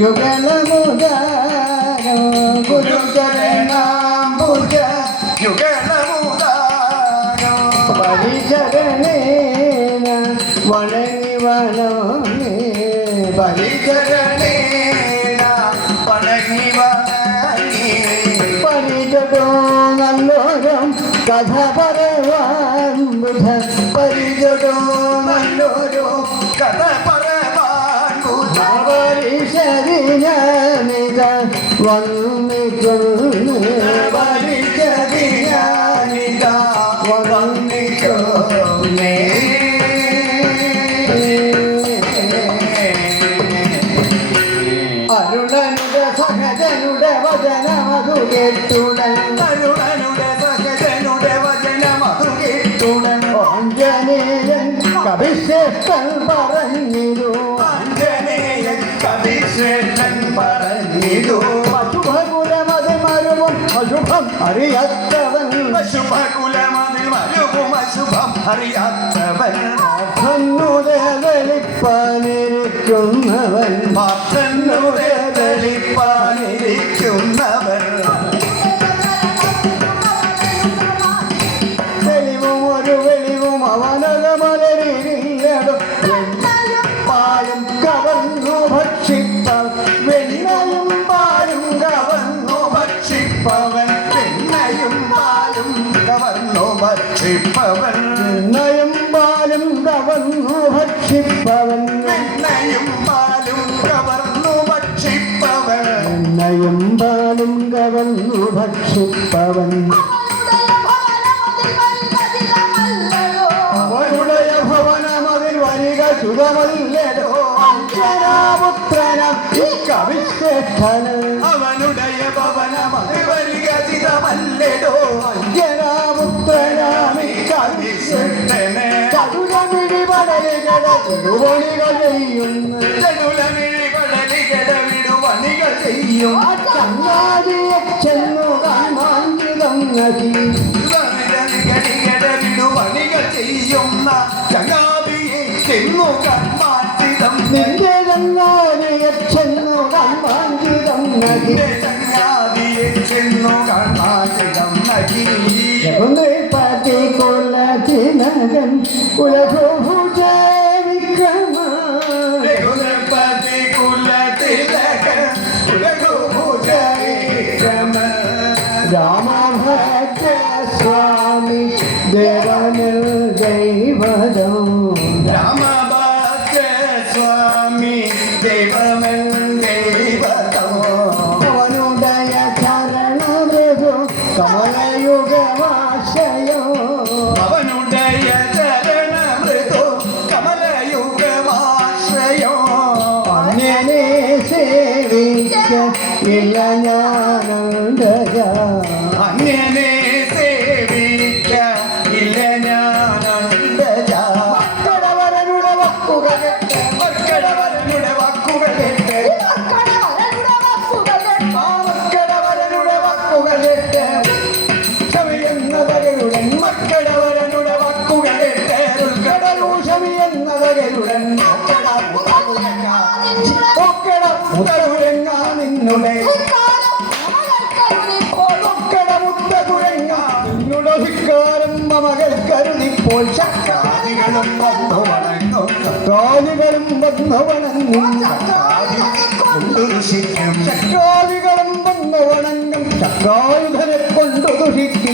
യുഗളമുദാരോ ഗുരുചരണാംബുജ യുഗളമുദാരോ പരിചരണേന വണങ്ങി വണങ്ങി പരിചരണേന വണങ്ങി വണങ്ങി പരിചടോ നല്ലോരം കഥ പറവാൻ ബുധ പരിചടോ നല്ലൊരു കഥ പറവാൻ ബുധ പരിശരിനിത വന്നിക്കുന്നു പരിചരിയാനിതാ വന്നിക്കുന്നേ അരുണനുടെ സഹജനുടെ വചനമതു കേട്ടുടൻ അരുണനുടെ സഹജനുടെ വചനമതു കേട്ടുടൻ ആഞ്ജനേയൻ കവിശ്രേഷ്ഠൻ പറഞ്ഞിരു ആഞ്ജനേയൻ കവിശ്രേഷ്ഠൻ പറഞ്ഞിതു അശുഭകുലമതി മരുവും അശുഭം അറിയാത്തവൻ അശുഭകുലമതിൽ മരുവും അശുഭം അറിയാത്തവൻ തന്നുടെ വെളിപ്പാനിരിക്കുന്നവൻ പാത്രനുടെ വെളിപ്പാനിരിക്കുന്നവൻ തെളിവും ഒരു വെളിവും അവനകമലരില്ലടോ പാലും കവർന്നു ഭക്ഷിപ്പ വെണ്ണയും പാലും കവർന്നു ഭക്ഷിപ്പവൻ വെണ്ണയും പാലും കവർന്നു ഭക്ഷിപ്പവൻ നയം പാലും കവർന്നു ഭക്ഷിപ്പവൻ വെണ്ണയും പാലും കവർന്നു ഭക്ഷിപ്പവൻ നയം പാലും കവർന്നു ഭക്ഷിപ്പവൻ അവനുடைய ഭവനമതിൽ വരിക ചുതമല്ലടോ അഞ്ജനാപുത്രന കവിശ്രേഷ്ഠന് അവനുடைய ഭവനമത് വരിക ചിതമല്ലടോ അഞ്ജനാപുത്രനാമി കവിശ്രേഷ്ഠനെ ചതുരമിഴി പടലുകള തിരുവണികൾ ചെയ്യുന്നു ചടുലമിഴി പടലികട വിടുവണികൾ ചെയ്യും ചങ്ങാതിയെ ചെന്നു കാമാഞ്ചിതം നദി ചടുലമിഴി വിടുവണികൾ ചെയ്യുന്ന ചങ്ങാതിയെ ചെന്നു കൺമാറ്റിതം നിന്റെ ചങ്ങാതിയെ ചെന്നു കാമാഞ്ചിതം നദി ചങ്ങാതിയെ ചെന്നു കൺമാറ്റിതം നദി പതി കുലതിനകൻ കുലഭൂജ വിക്രമ രഘുപതി കുലതിലക കുലഭൂജ വിക്രമ രാമഭദ്ര സ്വാമി ദേവനിൽ ദൈവദം രാമഭദ്ര സ്വാമി ദൈവമൻ ദൈവതമോ അവനുദയ ചരണമൃദു കമലയുഗമാശയോ അവനുடைய ചരണമൃദു കമലയുഗമാശ്രയോ അന്യനെ സേവിക്ക ഇല്ല ഞാനുണ്ടക അങ്ങനെ സേവിക്ക ഇല്ല ഞാനുണ്ടജ മക്കളവരനുടെ വാക്കുകൾ മക്കളവരുടെ വാക്കുകൾ കേട്ട് മക്കളവരനുടെ വാക്കുകൾ ക്ഷമിയെന്നവകളുടൻ മക്കളവരുടെ വാക്കുകൾ കേട്ട് ക്ഷമിയെന്നവകളുടൻ മുത്തകുരങ്ങ നിന്നുടെ നിന്നുടെ ധിക്കാരം മകൾ കരുതിപ്പോൾ ചക്രാദികളും വന്നു വണങ്ങും ചക്രാദികളും വന്നു വണങ്ങും കൊണ്ടു ഋഷിക്കും ചക്രാദികളും വന്നു വണങ്ങും ചക്രായുധനെ കൊണ്ടു ദുഷിക്കും